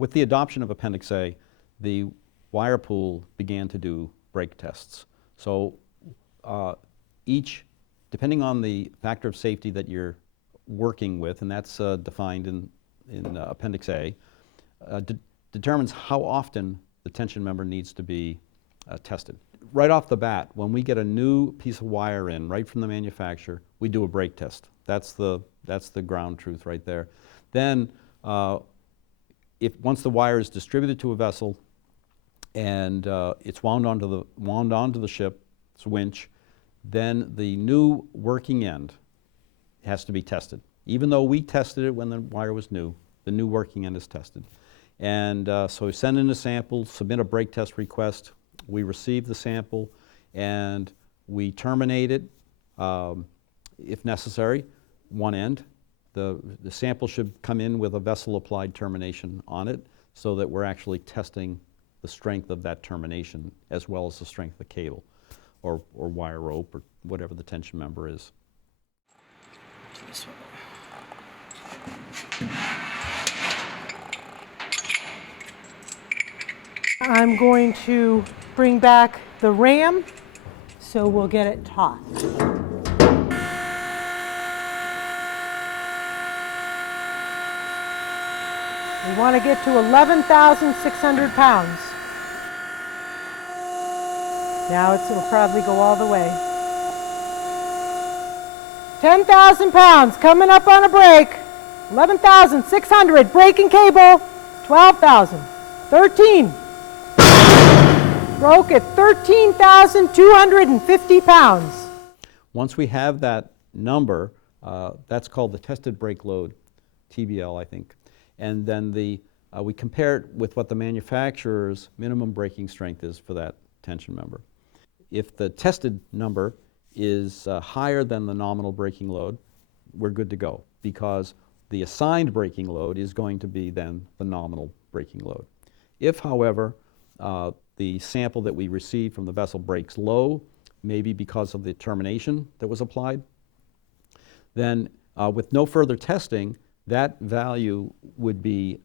with the adoption of Appendix A, the wire pool began to do break tests. So depending on the factor of safety that you're working with, and that's defined in Appendix A, determines how often the tension member needs to be tested. Right off the bat, when we get a new piece of wire in, right from the manufacturer, we do a break test. That's the ground truth right there. Then, once the wire is distributed to a vessel and it's wound onto the ship's winch, then the new working end has to be tested. Even though we tested it when the wire was new, the new working end is tested. And so we send in a sample, submit a break test request. We receive the sample and we terminate it, if necessary, one end. The sample should come in with a vessel-applied termination on it so that we're actually testing the strength of that termination as well as the strength of the cable or wire rope or whatever the tension member is. This one. I'm going to bring back the ram, so we'll get it taut. We want to get to 11,600 pounds. Now it'll probably go all the way. 10,000 pounds coming up on a break. 11,600, breaking cable. 12,000, 13. Broke at 13,250 pounds. Once we have that number, that's called the tested brake load, TBL, I think. And then we compare it with what the manufacturer's minimum braking strength is for that tension member. If the tested number is higher than the nominal braking load, we're good to go, because the assigned braking load is going to be then the nominal braking load. If, however, the sample that we receive from the vessel breaks low, maybe because of the termination that was applied, then with no further testing, that value would be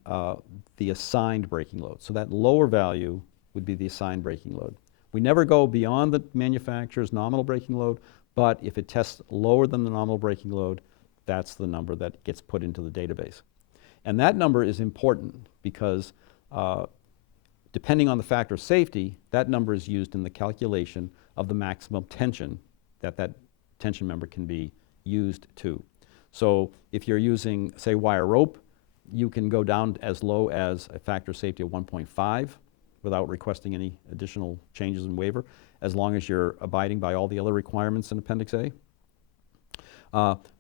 the assigned braking load. So that lower value would be the assigned braking load. We never go beyond the manufacturer's nominal braking load, but if it tests lower than the nominal braking load, that's the number that gets put into the database. And that number is important because depending on the factor of safety, that number is used in the calculation of the maximum tension that that tension member can be used to. So if you're using, say, wire rope, you can go down as low as a factor of safety of 1.5 without requesting any additional changes in waiver, as long as you're abiding by all the other requirements in Appendix A.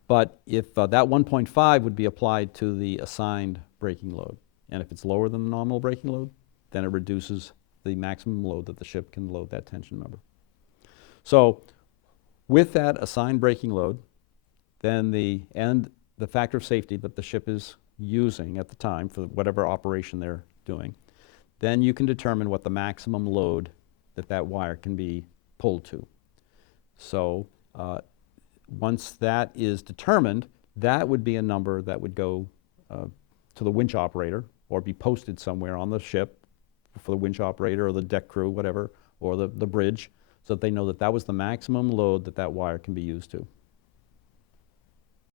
But if that 1.5 would be applied to the assigned braking load, and if it's lower than the nominal braking load, then it reduces the maximum load that the ship can load that tension member. So with that assigned braking load, then the factor of safety that the ship is using at the time for whatever operation they're doing, then you can determine what the maximum load that wire can be pulled to. So once that is determined, that would be a number that would go to the winch operator or be posted somewhere on the ship for the winch operator or the deck crew, whatever, or the bridge, so that they know that that was the maximum load that wire can be used to.